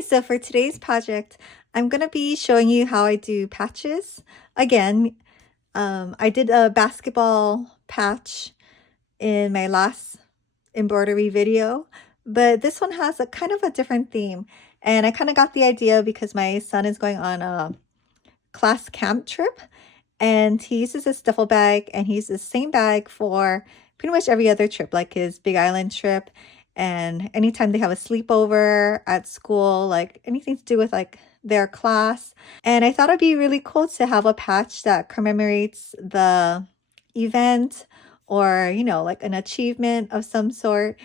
Hi, so for today's project, I'm going to be showing you how I do patches. Again, I did a basketball patch in my last embroidery video, but this one has a kind of a different theme. And I kind of got the idea because my son is going on a class camp trip, and he uses his duffel bag, and he uses the same bag for pretty much every other trip, like his Big Island trip. And anytime they have a sleepover at school, like anything to do with like their class. And I thought it'd be really cool to have a patch that commemorates the event or, like an achievement of some sort.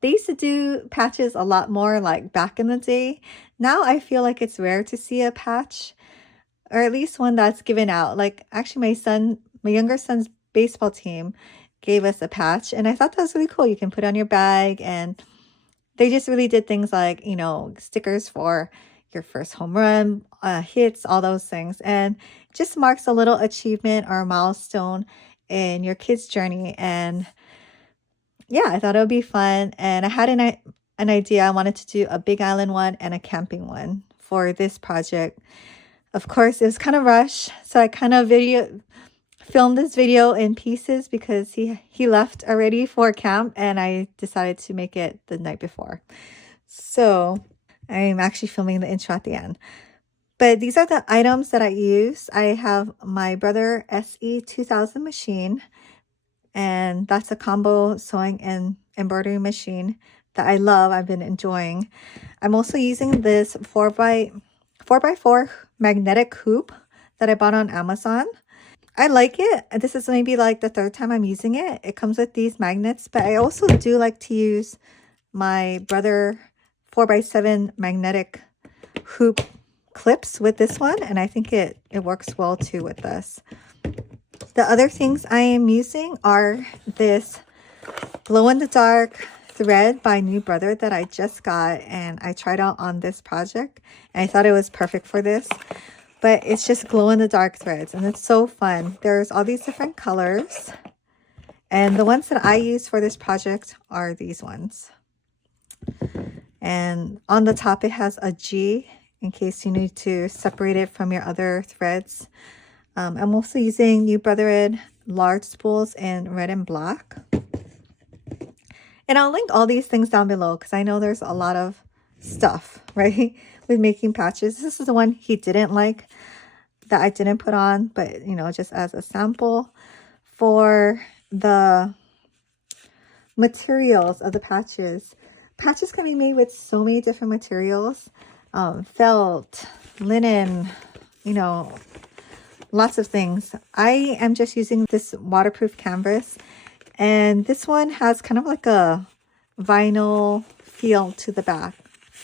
They used to do patches a lot more like back in the day. Now I feel like it's rare to see a patch, or at least one that's given out. Like actually my younger son's baseball team gave us a patch, and I thought that was really cool. You can put it on your bag, and they just really did things like, stickers for your first home run, hits, all those things. And just marks a little achievement or a milestone in your kid's journey. And yeah, I thought it would be fun. And I had an idea. I wanted to do a Big Island one and a camping one for this project. Of course, it was kind of rushed, so I kind of filmed this video in pieces because he left already for camp, and I decided to make it the night before. So I'm actually filming the intro at the end. But these are the items that I use. I have my Brother SE2000 machine, and that's a combo sewing and embroidery machine that I love. I've been enjoying. I'm also using this 4x4 magnetic hoop that I bought on Amazon. I like it. This is maybe like the third time I'm using it. It comes with these magnets, but I also do like to use my Brother 4x7 magnetic hoop clips with this one, and I think it works well too with this. The other things I am using are this glow-in-the-dark thread by New Brother that I just got, and I tried out on this project, and I thought it was perfect for this. But it's just glow-in-the-dark threads, and it's so fun. There's all these different colors, and the ones that I use for this project are these ones. And on the top it has a G in case you need to separate it from your other threads. I'm also using New Brothread large spools in red and black. And I'll link all these things down below because I know there's a lot of stuff, right, with making patches. This is the one he didn't like that I didn't put on, but just as a sample. For the materials of the patches can be made with so many different materials. Felt, linen, lots of things. I am just using this waterproof canvas, and this one has kind of like a vinyl feel to the back,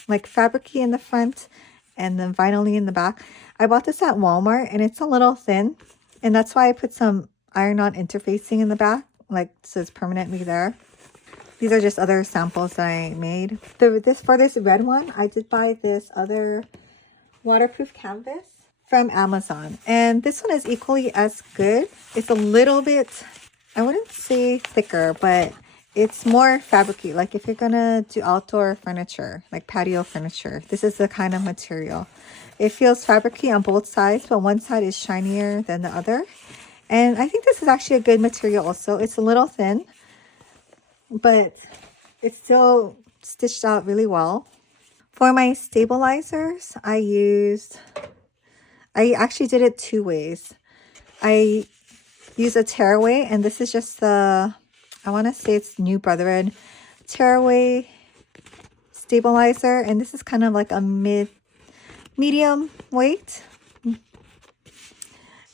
like fabricy in the front and then vinyl-y in the back. I bought this at Walmart, and it's a little thin, and that's why I put some iron-on interfacing in the back, like so it's permanently there. These are just other samples that I made. For this red one, I did buy this other waterproof canvas from Amazon, and this one is equally as good. It's a little bit, I wouldn't say thicker, but it's more fabricy. Like if you're gonna do outdoor furniture, like patio furniture, this is the kind of material. It feels fabricy on both sides, but one side is shinier than the other. And I think this is actually a good material also. It's a little thin, but it's still stitched out really well. For my stabilizers, I actually did it two ways. I use a tearaway, and this is just the, I want to say it's New Brothread tearaway stabilizer, and this is kind of like a medium weight.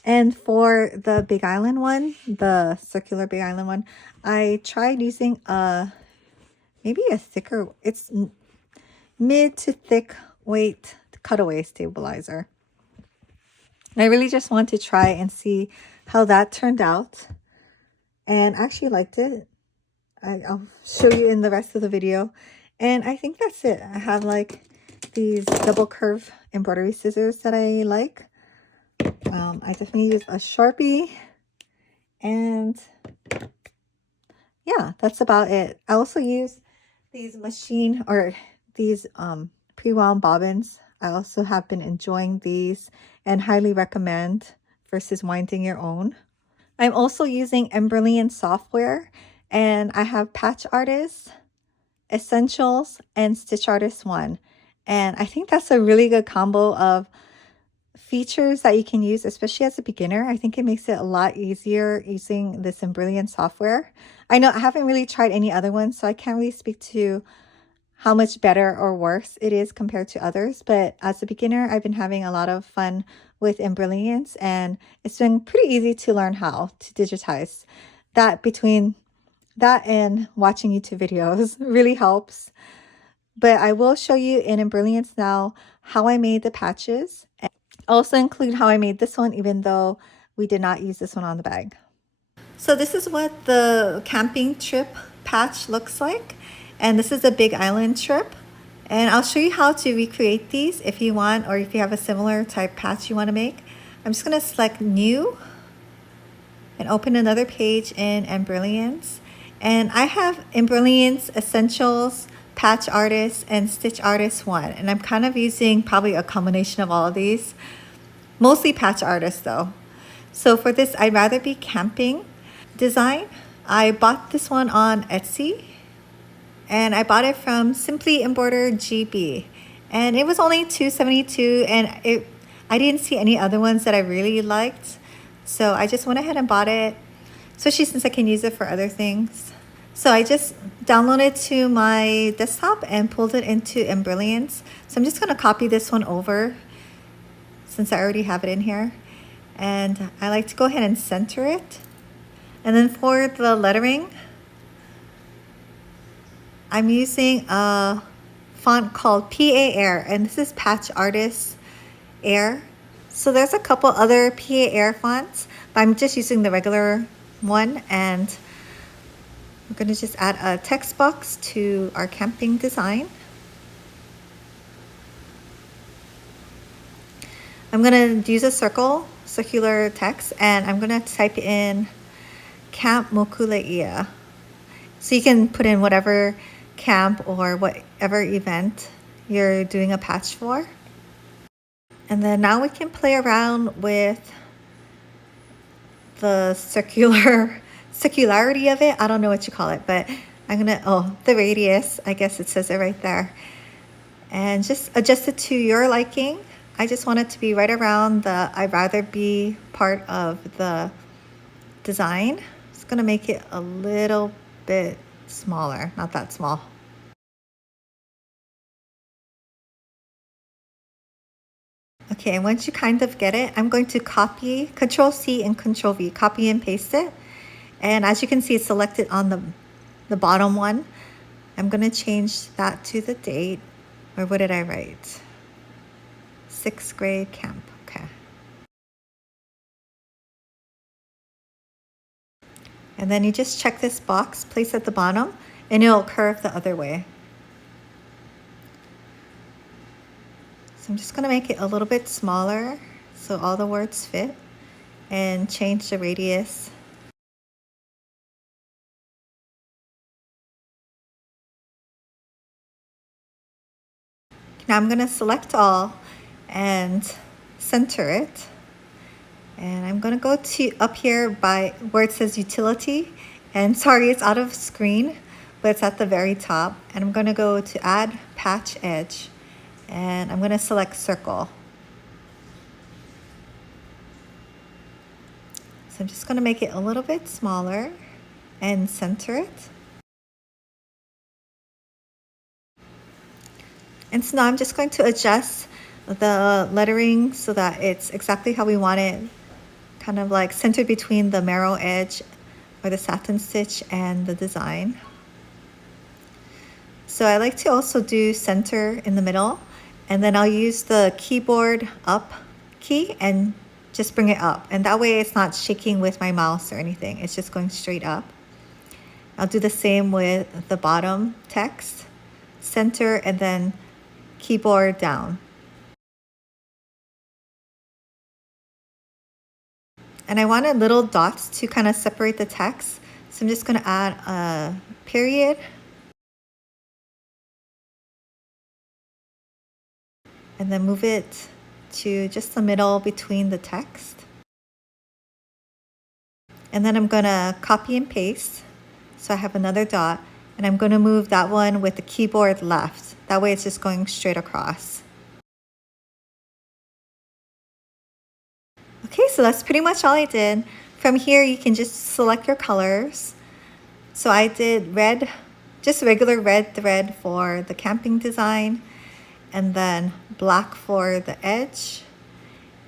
And for the Big Island one, the circular Big Island one, I tried using maybe a thicker, it's mid to thick weight cutaway stabilizer. I really just want to try and see how that turned out, and I actually liked it. I'll show you in the rest of the video. And I think that's it. I have like these double curve embroidery scissors that I like. I definitely use a Sharpie, and yeah, that's about it. I also use these pre-wound bobbins. I also have been enjoying these and highly recommend versus winding your own. I'm also using Embroidery software, and I have Patch Artist, Essentials, and Stitch Artist 1. And I think that's a really good combo of features that you can use, especially as a beginner. I think it makes it a lot easier using this Embroidery software. I know I haven't really tried any other ones, so I can't really speak to how much better or worse it is compared to others. But as a beginner, I've been having a lot of fun with Embrilliance, and it's been pretty easy to learn how to digitize. That between that and watching YouTube videos really helps. But I will show you in Embrilliance now how I made the patches. And also include how I made this one, even though we did not use this one on the bag. So this is what the camping trip patch looks like. And this is a Big Island trip. And I'll show you how to recreate these if you want, or if you have a similar type patch you want to make. I'm just going to select New and open another page in Embrilliance. And I have Embrilliance Essentials, Patch Artist, and Stitch Artist 1. And I'm kind of using probably a combination of all of these. Mostly Patch Artist though. So for this, I'd rather be camping design. I bought this one on Etsy. And I bought it from Simply Embroidered GB. And it was only $2.72, and I didn't see any other ones that I really liked. So I just went ahead and bought it, especially since I can use it for other things. So I just downloaded it to my desktop and pulled it into Embrilliance. So I'm just going to copy this one over since I already have it in here. And I like to go ahead and center it. And then for the lettering, I'm using a font called PA Air, and this is Patch Artist Air. So there's a couple other PA Air fonts, but I'm just using the regular one, and we're going to just add a text box to our camping design. I'm going to use a circular text, and I'm going to type in Camp Mokuleia. So you can put in whatever camp or whatever event you're doing a patch for. And then now we can play around with the circularity of it. I don't know what you call it, but I'm gonna, the radius, I guess it says it right there. And just adjust it to your liking. I just want it to be right around the I'd rather be part of the design. It's gonna make it a little bit smaller, not that small. Okay, and once you kind of get it, I'm going to copy, Control C and Control V, copy and paste it. And as you can see, it's selected on the bottom one. I'm gonna change that to the date, or what did I write? 6th grade camp, okay. And then you just check this box, place at the bottom, and it'll curve the other way. So I'm just gonna make it a little bit smaller so all the words fit, and change the radius. Now I'm gonna select all and center it. And I'm gonna go to up here by where it says utility. And sorry, it's out of screen, but it's at the very top. And I'm gonna go to add patch edge. And I'm gonna select circle. So I'm just gonna make it a little bit smaller and center it. And so now I'm just going to adjust the lettering so that it's exactly how we want it, kind of like centered between the marrow edge or the satin stitch and the design. So I like to also do center in the middle, and then I'll use the keyboard up key and just bring it up. And that way it's not shaking with my mouse or anything. It's just going straight up. I'll do the same with the bottom text, center, and then keyboard down. And I wanted little dots to kind of separate the text. So I'm just going to add a period and then move it to just the middle between the text. And then I'm gonna copy and paste. So I have another dot, and I'm gonna move that one with the keyboard left. That way it's just going straight across. Okay, so that's pretty much all I did. From here, you can just select your colors. So I did red, just regular red thread for the camping design, and then black for the edge.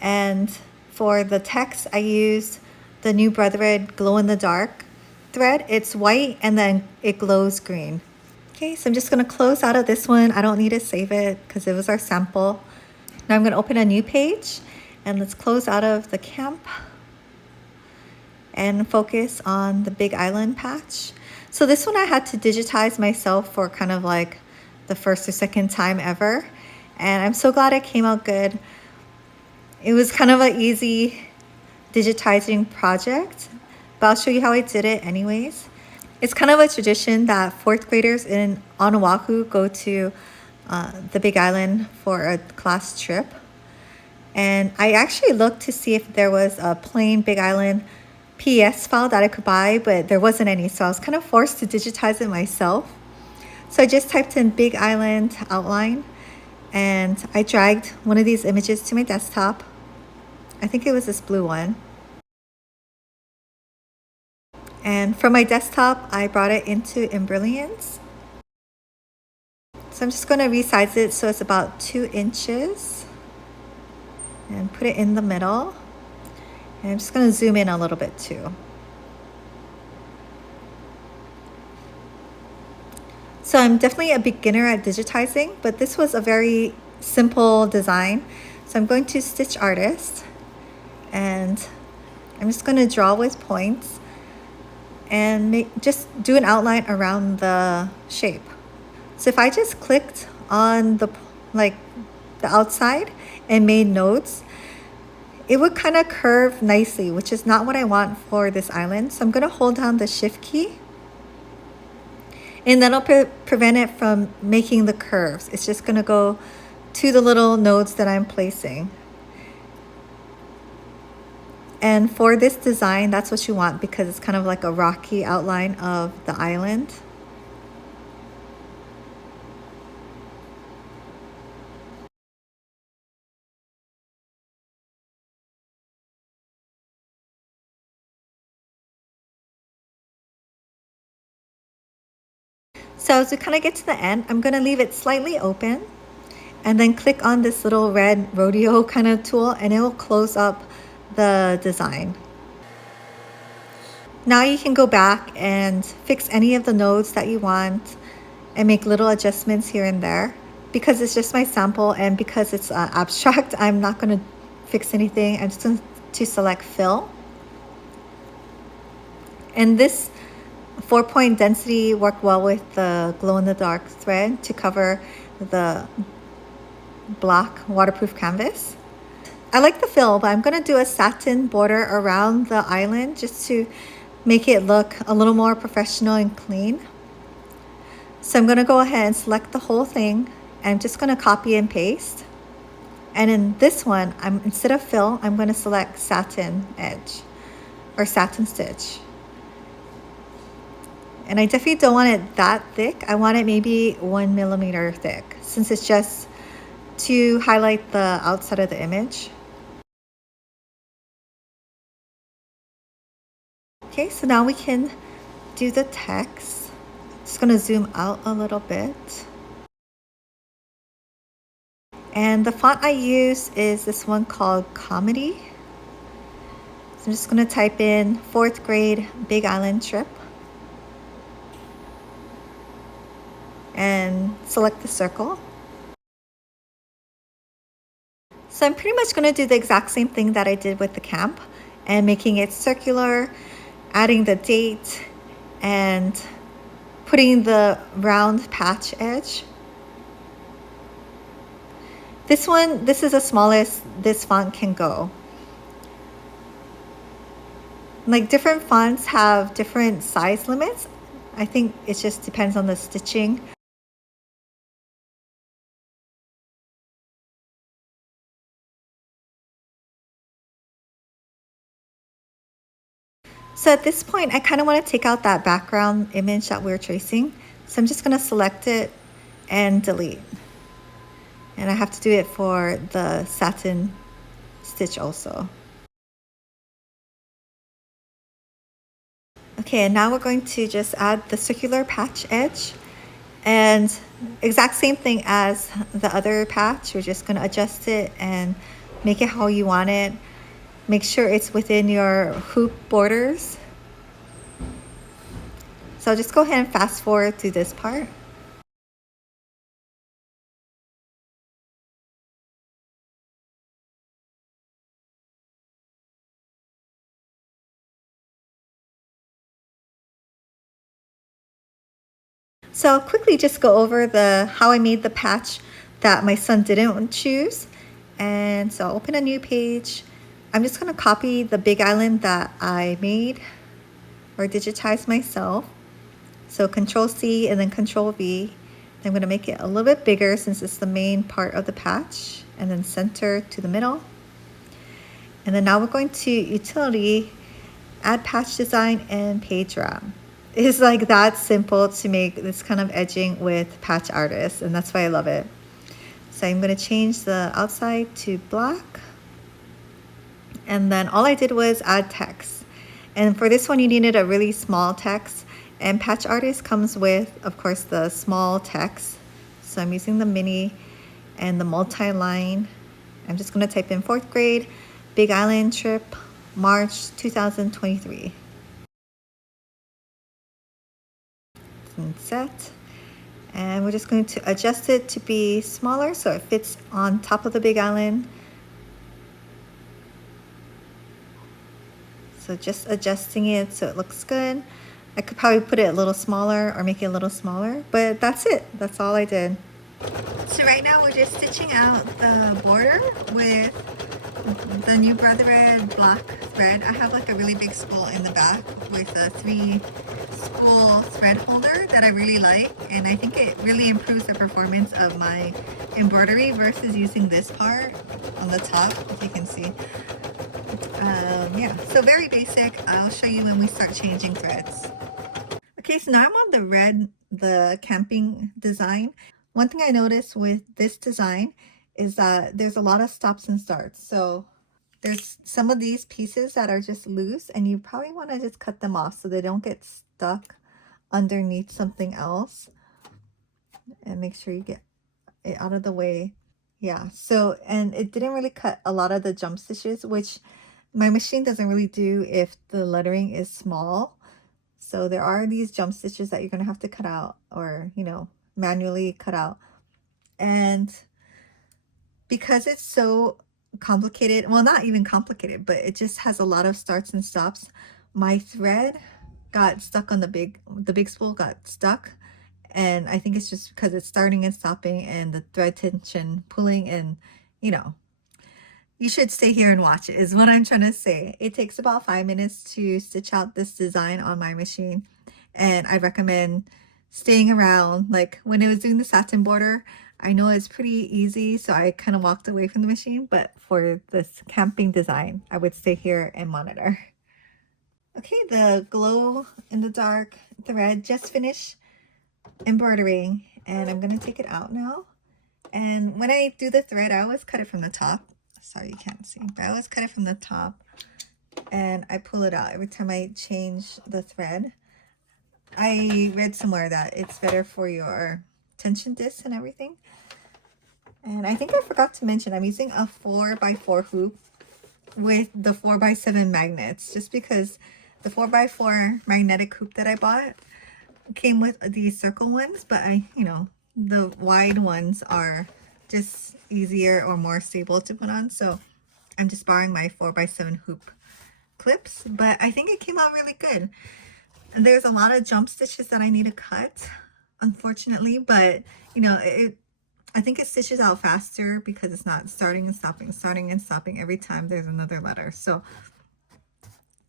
And for the text, I used the new Brothread glow in the dark thread. It's white and then it glows green. Okay, so I'm just gonna close out of this one. I don't need to save it because it was our sample. Now I'm gonna open a new page and let's close out of the camp and focus on the Big Island patch. So this one I had to digitize myself for kind of like the first or second time ever. And I'm so glad it came out good. It was kind of an easy digitizing project, but I'll show you how I did it anyways. It's kind of a tradition that fourth graders on Oahu go to the Big Island for a class trip. And I actually looked to see if there was a plain Big Island PS file that I could buy, but there wasn't any, so I was kind of forced to digitize it myself. So I just typed in Big Island outline, and I dragged one of these images to my desktop. I think it was this blue one. And from my desktop, I brought it into Embroidery. So I'm just going to resize it so it's about 2 inches and put it in the middle. And I'm just going to zoom in a little bit too. So I'm definitely a beginner at digitizing, but this was a very simple design. So I'm going to Stitch Artist, and I'm just going to draw with points and just do an outline around the shape. So if I just clicked on the outside and made nodes, it would kind of curve nicely, which is not what I want for this island. So I'm going to hold down the Shift key, and that'll prevent it from making the curves. It's just going to go to the little nodes that I'm placing. And for this design, that's what you want because it's kind of like a rocky outline of the island. So as we kind of get to the end, I'm going to leave it slightly open and then click on this little red rodeo kind of tool, and it will close up the design. Now you can go back and fix any of the nodes that you want and make little adjustments here and there. Because it's just my sample and because it's abstract, I'm not going to fix anything. I'm just going to select fill. And this 4-point density worked well with the glow-in-the-dark thread to cover the black waterproof canvas. I like the fill, but I'm going to do a satin border around the island just to make it look a little more professional and clean. So I'm going to go ahead and select the whole thing. I'm just going to copy and paste. And in this one, instead of fill, I'm going to select satin edge or satin stitch. And I definitely don't want it that thick. I want it maybe 1 millimeter thick, since it's just to highlight the outside of the image. Okay, so now we can do the text. Just gonna zoom out a little bit. And the font I use is this one called Comedy. So I'm just gonna type in 4th grade Big Island Trip. And select the circle. So I'm pretty much going to do the exact same thing that I did with the camp and making it circular, adding the date, and putting the round patch edge. This is the smallest this font can go. Like different fonts have different size limits. I think it just depends on the stitching. So at this point, I kind of want to take out that background image that we're tracing. So I'm just going to select it and delete. And I have to do it for the satin stitch also. Okay, and now we're going to just add the circular patch edge. And exact same thing as the other patch. We're just going to adjust it and make it how you want it. Make sure it's within your hoop borders. So just go ahead and fast forward to this part. So I'll quickly just go over how I made the patch that my son didn't choose. And so I'll open a new page. I'm just going to copy the big island that I made or digitized myself. So Control C and then Control V. I'm going to make it a little bit bigger since it's the main part of the patch, and then center to the middle. And then now we're going to Utility, Add Patch Design, and Page Wrap. It's like that simple to make this kind of edging with Patch Artist, and that's why I love it. So I'm going to change the outside to black, and then all I did was add text. And for this one you needed a really small text, and Patch Artist comes with, of course, the small text. So I'm using the mini and the multi-line. I'm just going to type in 4th grade, Big Island trip, March 2023. And set. And we're just going to adjust it to be smaller so it fits on top of the Big Island. So just adjusting it so it looks good. I could probably put it a little smaller or make it a little smaller, but that's it. That's all I did. So right now we're just stitching out the border with the new Brothread black thread. I have like a really big spool in the back with a 3-spool thread holder that I really like, and I think it really improves the performance of my embroidery versus using this part on the top, if you can see. Yeah, so very basic. I'll show you when we start changing threads. Okay, so now I'm on the camping design. One thing I noticed with this design is that there's a lot of stops and starts. So there's some of these pieces that are just loose, and you probably want to just cut them off so they don't get stuck underneath something else. And make sure you get it out of the way. Yeah, so, and it didn't really cut a lot of the jump stitches, which my machine doesn't really do if the lettering is small. So there are these jump stitches that you're going to have to cut out, or, you know, manually cut out. And because it's so complicated, well, not even complicated, but it just has a lot of starts and stops, my thread got stuck on the big spool got stuck. And I think it's just because it's starting and stopping and the thread tension pulling, and, you know, you should stay here and watch it is what I'm trying to say. It takes about 5 minutes to stitch out this design on my machine, and I recommend staying around. Like when it was doing the satin border, I know it's pretty easy, so I kind of walked away from the machine, but for this camping design, I would stay here and monitor. Okay, the glow in the dark thread just finished embroidering, and I'm gonna take it out now. And when I do the thread, I always cut it from the top. Sorry, you can't see, but I always cut it from the top and I pull it out every time I change the thread. I read somewhere that it's better for your tension disc and everything. And I think I forgot to mention I'm using a 4x4 hoop with the 4x7 magnets, just because the 4x4 magnetic hoop that I bought came with these circle ones, but you know, the wide ones are just easier or more stable to put on. So I'm just borrowing my 4x7 hoop clips, but I think it came out really good. And there's a lot of jump stitches that I need to cut, unfortunately, but you know, I think it stitches out faster because it's not starting and stopping every time there's another letter. So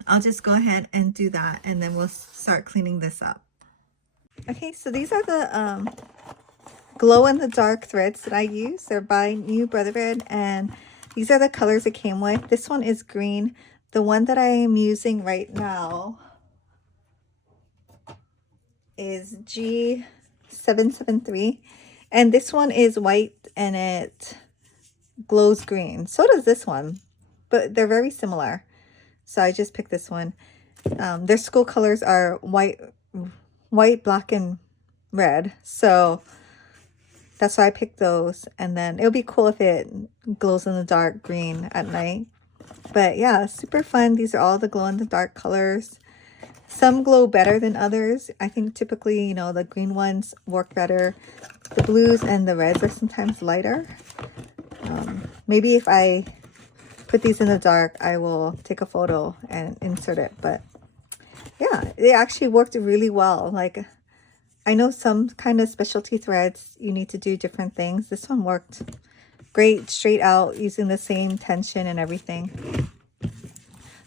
I'll just go ahead and do that, and then we'll start cleaning this up. Okay, so these are the glow-in-the-dark threads that I use. They're by New Brothread, and these are the colors it came with. This one is green. The one that I am using right now is G773, and this one is white and it glows green. So does this one, but they're very similar. So I just picked this one. Their school colors are white, black, and red. So that's why I picked those. And then it would be cool if it glows in the dark green at night. But yeah, super fun. These are all the glow in the dark colors. Some glow better than others. I think typically, you know, the green ones work better. The blues and the reds are sometimes lighter. Maybe if I put these in the dark, I will take a photo and insert it. But yeah, it actually worked really well. Like, I know some kind of specialty threads, you need to do different things. This one worked great straight out using the same tension and everything.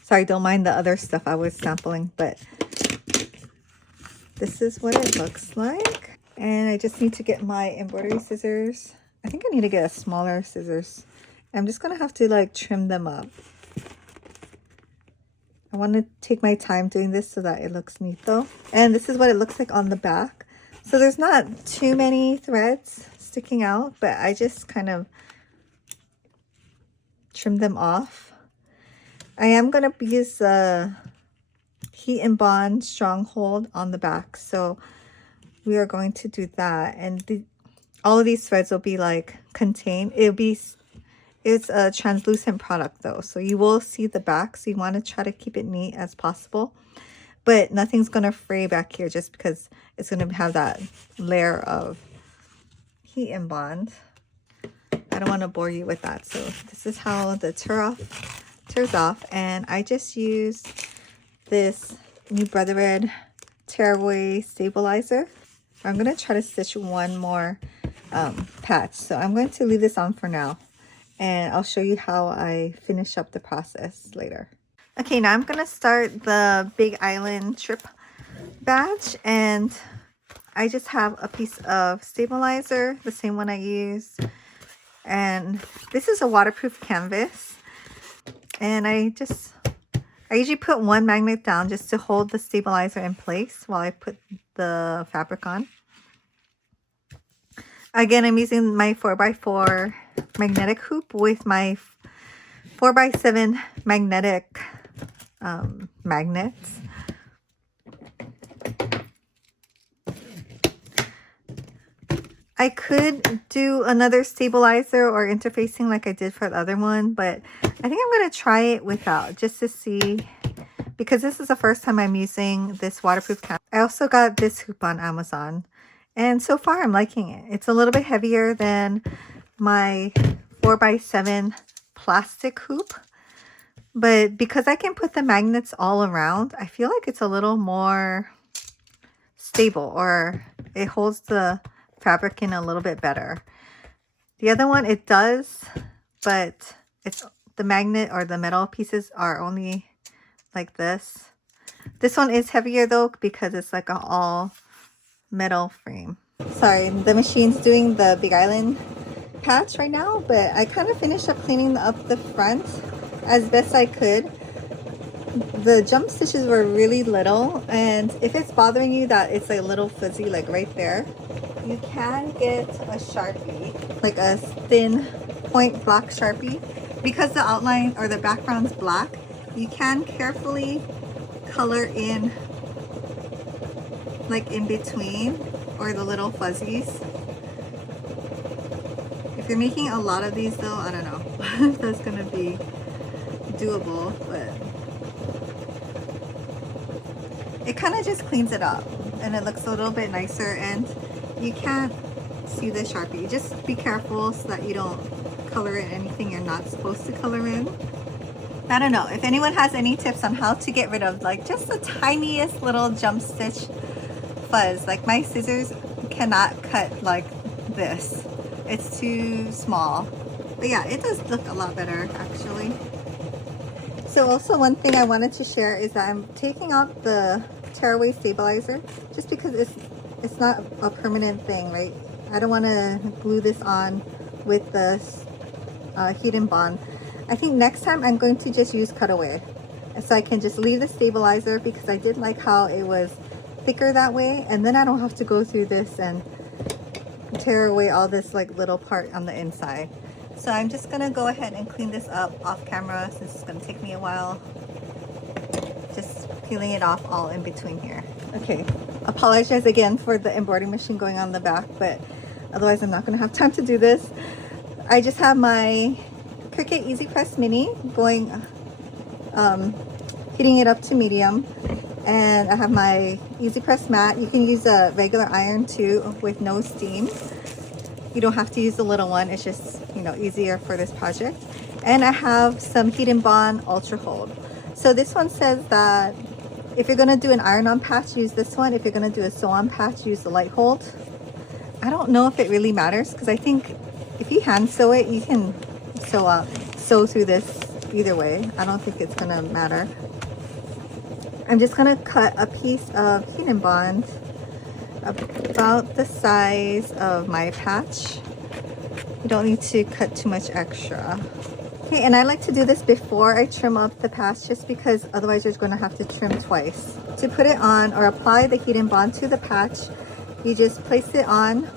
Sorry, don't mind the other stuff I was sampling, but this is what it looks like. And I just need to get my embroidery scissors. I think I need to get a smaller scissors. I'm just gonna have to like trim them up. I want to take my time doing this so that it looks neat though. And this is what it looks like on the back. So there's not too many threads sticking out, but I just kind of trim them off. I am going to use the Heat and Bond Stronghold on the back. So we are going to do that. And all of these threads will be like contained. It's a translucent product though. So you will see the back. So you want to try to keep it neat as possible. But nothing's going to fray back here just because it's going to have that layer of Heat and Bond. I don't want to bore you with that. So this is how the tears off. And I just used this new Brothread tearaway stabilizer. I'm going to try to stitch one more patch. So I'm going to leave this on for now. And I'll show you how I finish up the process later. Okay, now I'm going to start the Big Island trip batch. And I just have a piece of stabilizer, the same one I used. And this is a waterproof canvas. And I usually put one magnet down just to hold the stabilizer in place while I put the fabric on. Again, I'm using my 4x4 magnetic hoop with my 4x7 magnetic magnets. I could do another stabilizer or interfacing like I did for the other one, but I think I'm going to try it without just to see, because this is the first time I'm using this waterproof canvas. I also got this hoop on Amazon, and so far I'm liking it. It's a little bit heavier than my 4x7 plastic hoop, but because I can put the magnets all around, I feel like it's a little more stable, or it holds the fabric in a little bit better. The other one, it does, but it's the magnet or the metal pieces are only like this. This one is heavier though because it's like an all metal frame. Sorry, the machine's doing the Big Island patch right now, but I kind of finished up cleaning up the front as best I could. The jump stitches were really little, and if it's bothering you that it's a little fuzzy like right there, you can get a Sharpie, like a thin point black Sharpie. Because the outline or the background's black, you can carefully color in like in between or the little fuzzies. If you're making a lot of these though, I don't know if that's gonna be doable, but it kind of just cleans it up and it looks a little bit nicer. And you can't see the Sharpie. Just be careful so that you don't color in anything you're not supposed to color in. I don't know if anyone has any tips on how to get rid of like just the tiniest little jump stitch fuzz. Like my scissors cannot cut like this. It's too small. But yeah, it does look a lot better actually. So also one thing I wanted to share is that I'm taking out the tearaway stabilizer just because it's not a permanent thing, right? I don't want to glue this on with the Heat and Bond. I think next time I'm going to just use cutaway, so I can just leave the stabilizer, because I did like how it was thicker that way, and then I don't have to go through this and tear away all this like little part on the inside. So I'm just gonna go ahead and clean this up off camera since it's gonna take me a while. Just peeling it off all in between here. Okay, apologize again for the embroidery machine going on the back, but otherwise I'm not gonna have time to do this. I just have my Cricut Easy Press Mini going, heating it up to medium, and I have my Easy Press mat. You can use a regular iron too with no steam. You don't have to use the little one, it's just, you know, easier for this project. And I have some Heat and Bond Ultra Hold. So this one says that if you're gonna do an iron-on patch, use this one. If you're gonna do a sew-on patch, use the light hold. I don't know if it really matters, because I think if you hand sew it, you can sew through this either way. I don't think it's gonna matter. I'm just gonna cut a piece of Heat and Bond about the size of my patch. You don't need to cut too much extra. Okay, and I like to do this before I trim up the patch, just because otherwise you're going to have to trim twice. To put it on or apply the Heat and Bond to the patch, you just place it on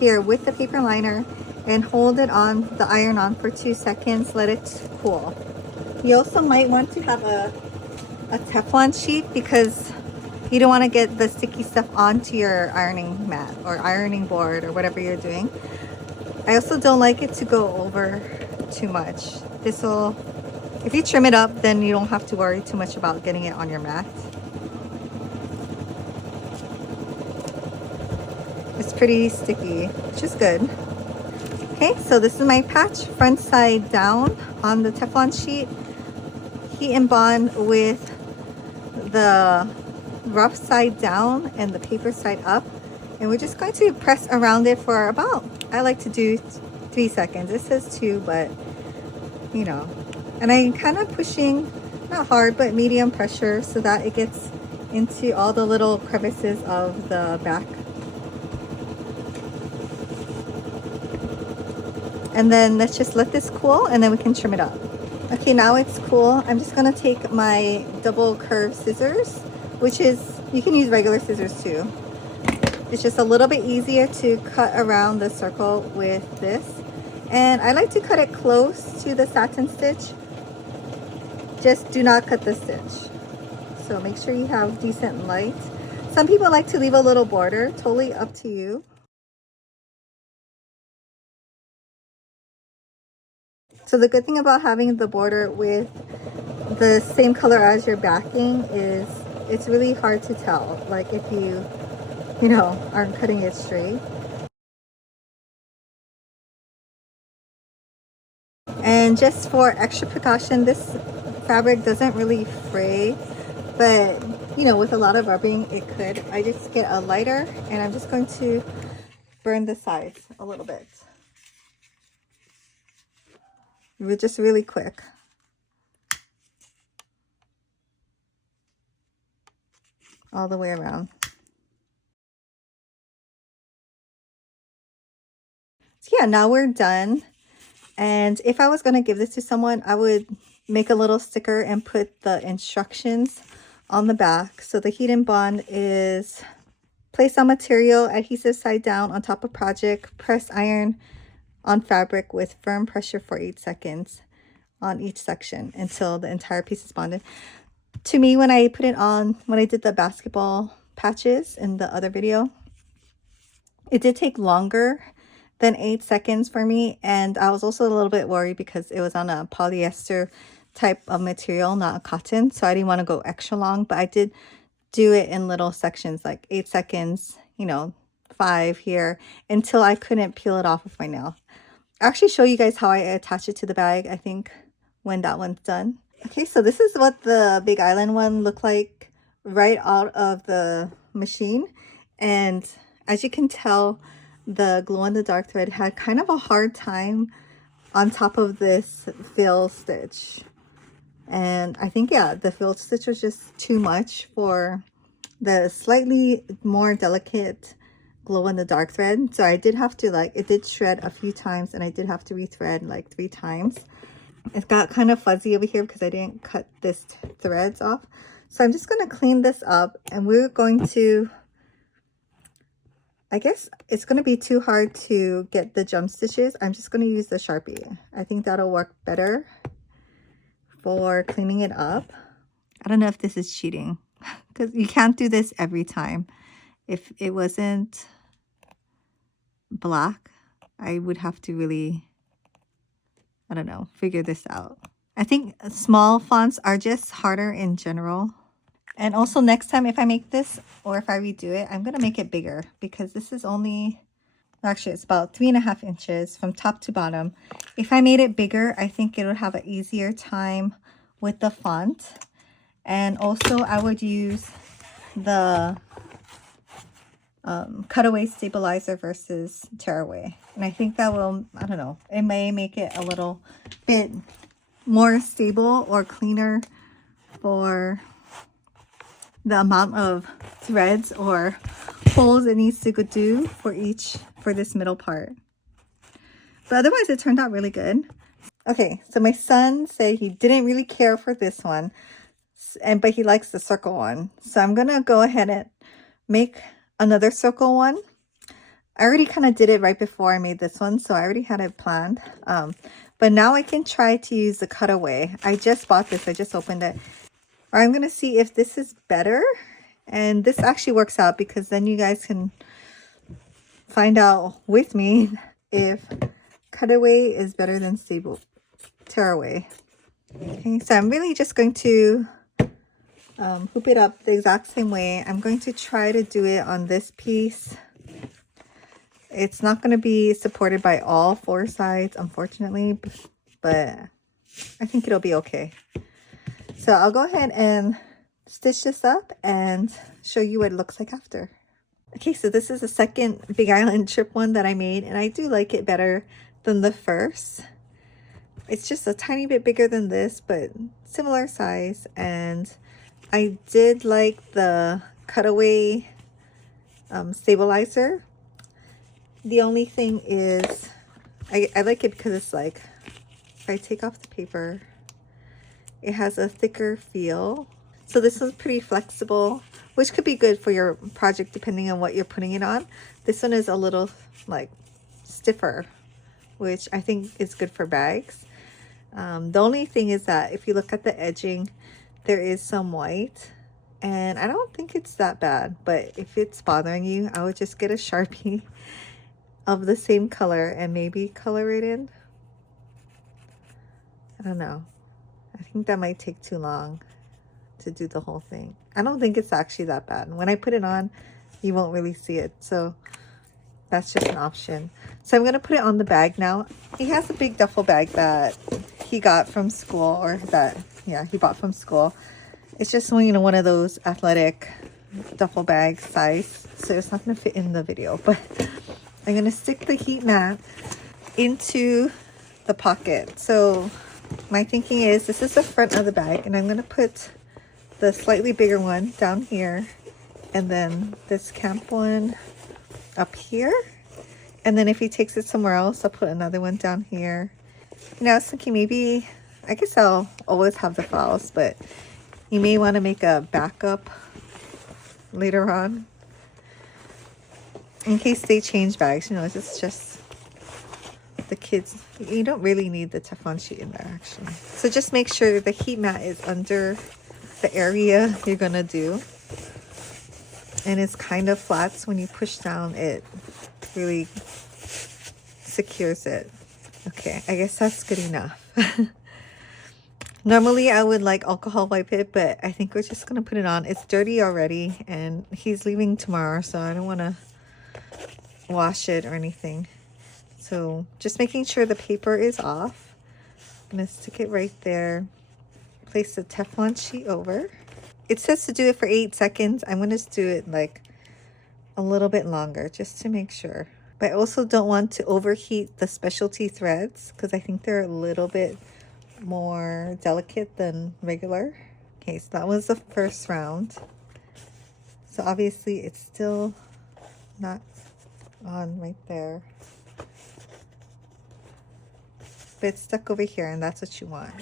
here with the paper liner and hold it on the iron on for 2 seconds, let it cool. You also might want to have a Teflon sheet, because you don't want to get the sticky stuff onto your ironing mat or ironing board or whatever you're doing. I also don't like it to go over too much. This will, if you trim it up, then you don't have to worry too much about getting it on your mat. It's pretty sticky, which is good. Okay, so this is my patch, front side down on the Teflon sheet. Heat and Bond with the rough side down and the paper side up. And we're just going to press around it for about, I like to do 3 seconds. It says 2, but you know. And I'm kind of pushing, not hard, but medium pressure, so that it gets into all the little crevices of the back. And then let's just let this cool, and then we can trim it up. Okay, now it's cool. I'm just gonna take my double curved scissors, which is, you can use regular scissors too. It's just a little bit easier to cut around the circle with this. And I like to cut it close to the satin stitch. Just do not cut the stitch. So make sure you have decent light. Some people like to leave a little border, totally up to you. So the good thing about having the border with the same color as your backing is it's really hard to tell, like if you know, aren't cutting it straight. And just for extra precaution, this fabric doesn't really fray, but you know, with a lot of rubbing it could. I just get a lighter and I'm just going to burn the sides a little bit. Just really quick. All the way around. So yeah, now we're done. And if I was going to give this to someone, I would make a little sticker and put the instructions on the back. So the Heat and Bond is place on material, adhesive side down on top of project, press iron on fabric with firm pressure for 8 seconds on each section until the entire piece is bonded. To me, when I put it on, when I did the basketball patches in the other video, it did take longer than 8 seconds for me, and I was also a little bit worried because it was on a polyester type of material, not a cotton, so I didn't want to go extra long, but I did do it in little sections, like 8 seconds, you know, 5 here, until I couldn't peel it off with my nail. I'll actually show you guys how I attach it to the bag, I think, when that one's done. Okay, so this is what the Big Island one looked like right out of the machine, and as you can tell, the glow-in-the-dark thread had kind of a hard time on top of this fill stitch. And I think, yeah, the fill stitch was just too much for the slightly more delicate glow-in-the-dark thread. So I did have to, like, it did shred a few times, and I did have to rethread like 3 times. It got kind of fuzzy over here because I didn't cut this threads off. So I'm just going to clean this up, and we're going to, I guess it's going to be too hard to get the jump stitches. I'm just going to use the Sharpie. I think that'll work better for cleaning it up. I don't know if this is cheating because you can't do this every time. If it wasn't black, I would have to really, I don't know, figure this out. I think small fonts are just harder in general. And also next time if I make this or if I redo it, I'm going to make it bigger because this is only, actually it's about 3.5 inches from top to bottom. If I made it bigger, I think it would have an easier time with the font. And also I would use the cutaway stabilizer versus tearaway. And I think that will, I don't know, it may make it a little bit more stable or cleaner for the amount of threads or holes it needs to do for this middle part. But otherwise it turned out really good. Okay, so my son said he didn't really care for this one, but he likes the circle one. So I'm gonna go ahead and make another circle one. I already kind of did it right before I made this one, so I already had it planned. But now I can try to use the cutaway. I just bought this, I just opened it. I'm going to see if this is better. And this actually works out because then you guys can find out with me if cutaway is better than tearaway. Okay, so I'm really just going to hoop it up the exact same way. I'm going to try to do it on this piece. It's not going to be supported by all 4 sides, unfortunately, but I think it'll be okay. So I'll go ahead and stitch this up and show you what it looks like after. Okay, so this is the second Big Island trip one that I made, and I do like it better than the first. It's just a tiny bit bigger than this, but similar size. And I did like the cutaway stabilizer. The only thing is, I like it because it's like, if I take off the paper, it has a thicker feel. So this one's pretty flexible, which could be good for your project depending on what you're putting it on. This one is a little like stiffer, which I think is good for bags. The only thing is that if you look at the edging, there is some white, and I don't think it's that bad, but if it's bothering you, I would just get a Sharpie of the same color and maybe color it in. I don't know. I think that might take too long to do the whole thing. I don't think it's actually that bad. When I put it on, you won't really see it. So that's just an option. So I'm going to put it on the bag now. He has a big duffel bag that he got from school, or that, yeah, he bought from school. It's just, you know, one of those athletic duffel bag size. So it's not going to fit in the video, but I'm going to stick the heat mat into the pocket. So my thinking is, this is the front of the bag, and I'm going to put the slightly bigger one down here, and then this camp one up here. And then if he takes it somewhere else, I'll put another one down here. You know, I was thinking maybe, I guess I'll always have the files, but you may want to make a backup later on in case they change bags. You know, it's just the kids, you don't really need the Teflon sheet in there actually. So just make sure the heat mat is under the area you're gonna do, and it's kind of flat, so when you push down it really secures it. Okay, I guess that's good enough. Normally I would like alcohol wipe it, but I think we're just gonna put it on. It's dirty already and he's leaving tomorrow, so I don't want to wash it or anything. So just making sure the paper is off. I'm gonna stick it right there. Place the Teflon sheet over. It says to do it for 8 seconds. I'm gonna do it like a little bit longer just to make sure. But I also don't want to overheat the specialty threads because I think they're a little bit more delicate than regular. Okay, so that was the first round. So obviously it's still not on right there, but it's stuck over here, and that's what you want.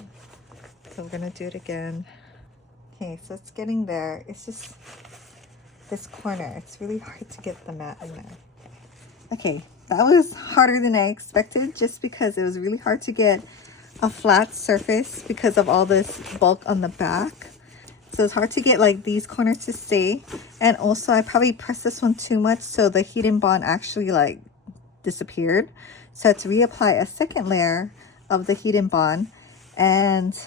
So we're gonna do it again. Okay, so it's getting there. It's just this corner. It's really hard to get the mat in there. Okay, that was harder than I expected just because it was really hard to get a flat surface because of all this bulk on the back. So it's hard to get like these corners to stay. And also I probably pressed this one too much, so the heat and bond actually like disappeared. So I had to reapply a second layer of the heat and bond, and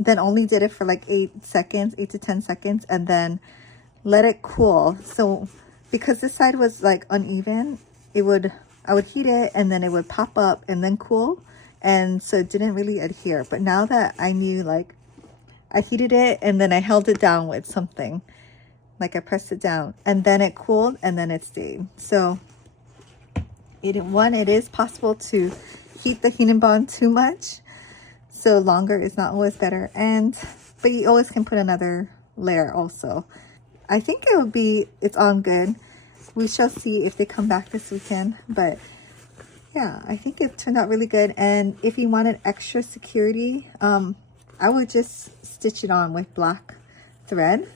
then only did it for like 8 seconds, 8 to 10 seconds, and then let it cool. So because this side was like uneven, I would heat it and then it would pop up and then cool, and so it didn't really adhere. But now that I knew, like, I heated it and then I held it down with something, like I pressed it down and then it cooled and then it stayed. So it is possible to heat the heat and bond too much, so longer is not always better, but you always can put another layer also. I think it's on good. We shall see if they come back this weekend, but yeah, I think it turned out really good. And if you wanted extra security, I would just stitch it on with black thread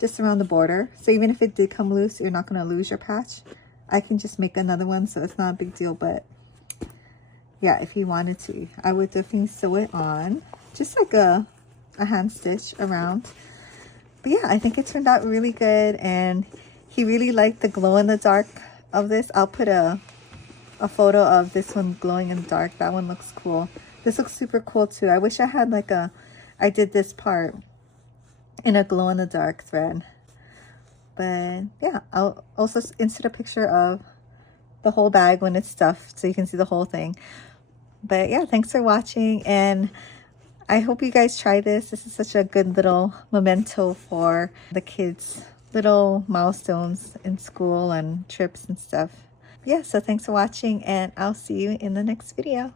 just around the border. So even if it did come loose, you're not going to lose your patch. I can just make another one, so it's not a big deal. But yeah, if you wanted to, I would definitely sew it on, just like a hand stitch around. But yeah, I think it turned out really good, and he really liked the glow in the dark of this. I'll put a photo of this one glowing in the dark. That one looks cool. This looks super cool too. I wish I had like I did this part in a glow in the dark thread. But yeah, I'll also insert a picture of the whole bag when it's stuffed so you can see the whole thing. But yeah, thanks for watching, and I hope you guys try this. This is such a good little memento for the kids, little milestones in school and trips and stuff. Yeah, so thanks for watching, and I'll see you in the next video.